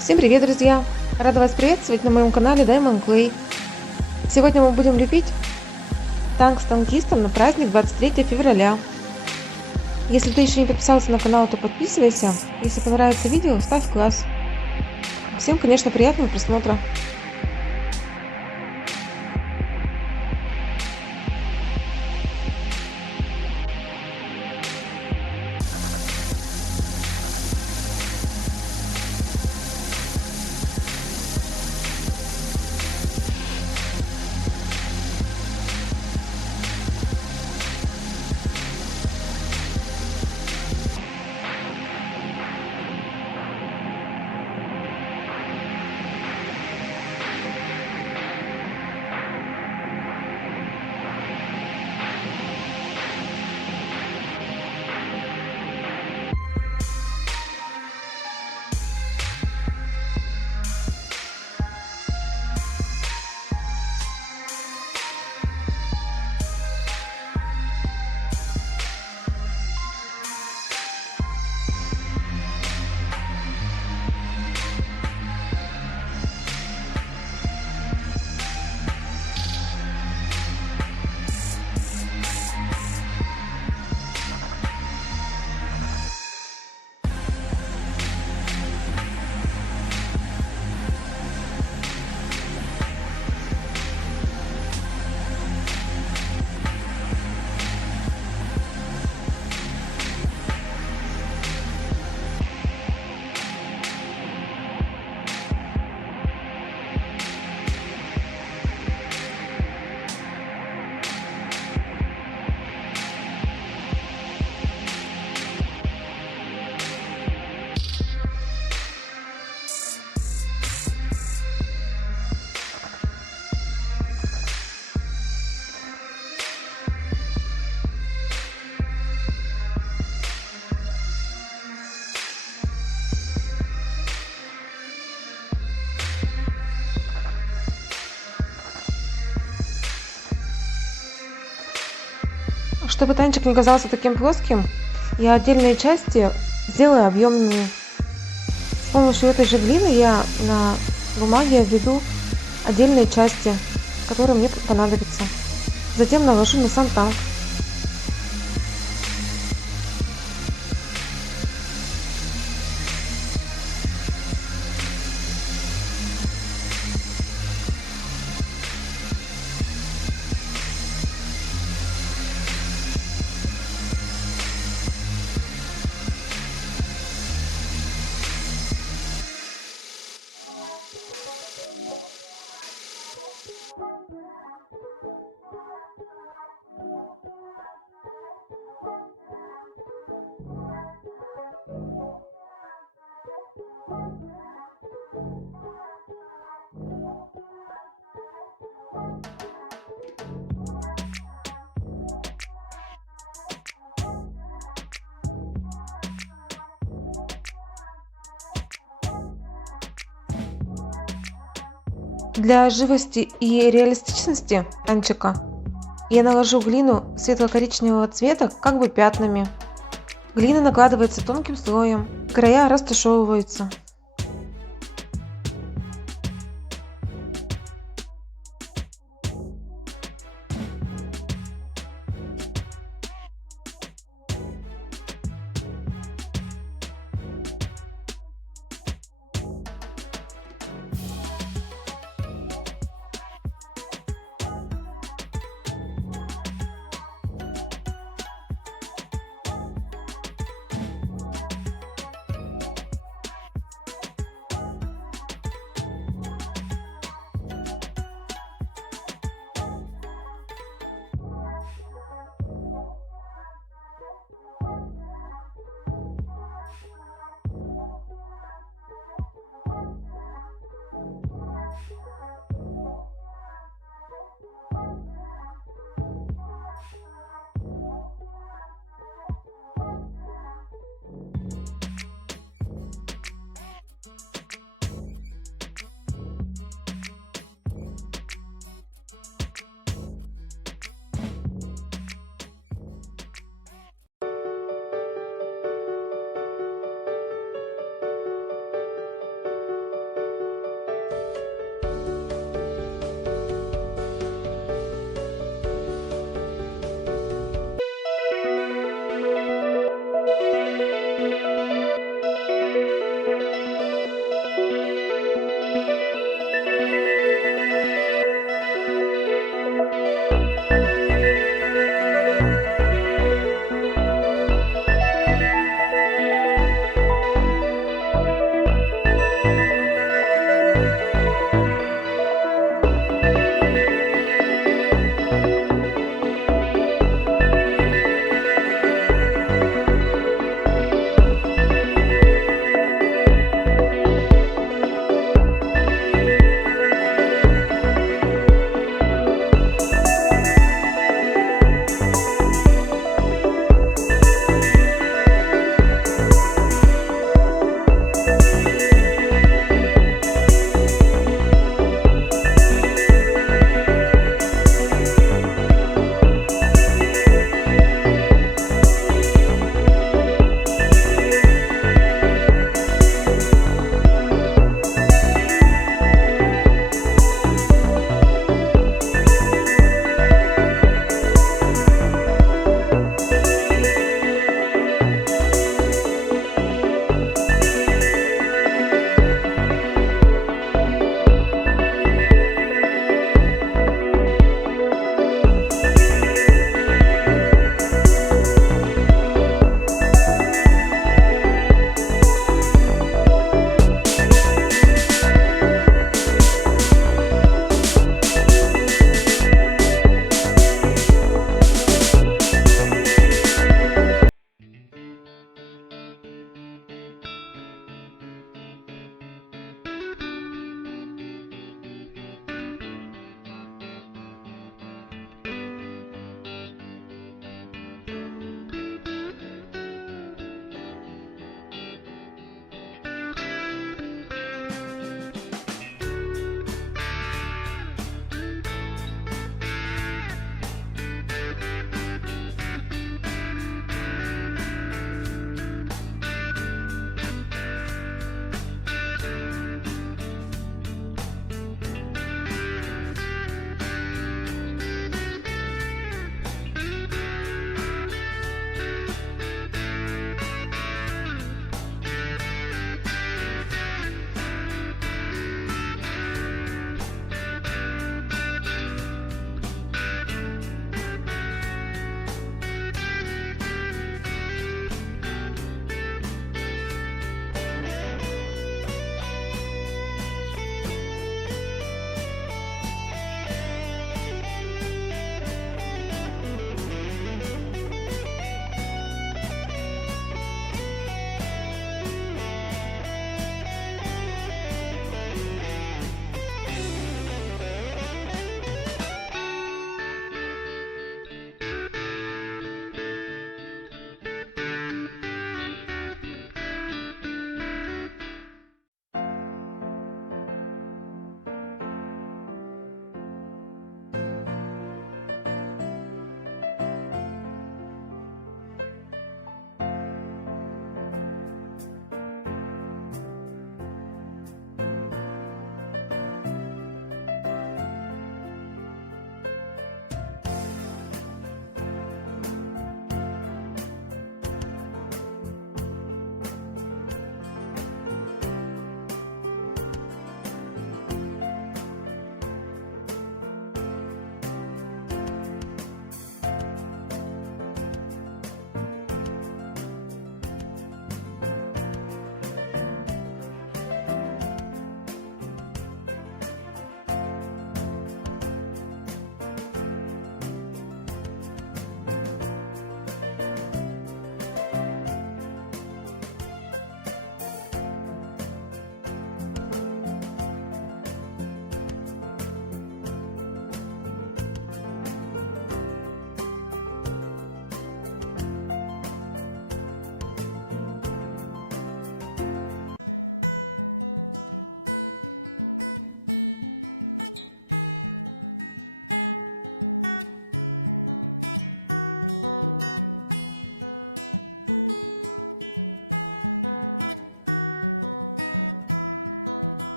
Всем привет, друзья! Рада вас приветствовать на моем канале Clay. Сегодня мы будем лепить танк с танкистом на праздник 23 февраля. Если ты еще не подписался на канал, то подписывайся. Если понравится видео, ставь класс. Всем, конечно, приятного просмотра. Чтобы танчик не казался таким плоским, я отдельные части сделаю объемными. С помощью этой же глины я на бумаге введу отдельные части, которые мне понадобятся. Затем наложу на сам танк. Для живости и реалистичности танчика я наложу глину светло-коричневого цвета как бы пятнами. Глина накладывается тонким слоем, края растушевываются.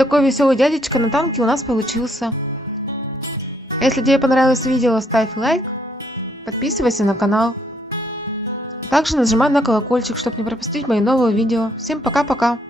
такой веселый дядечка на танке у нас получился. Если тебе понравилось видео, ставь лайк, подписывайся на канал. Также нажимай на колокольчик, чтобы не пропустить мои новые видео. Всем пока-пока!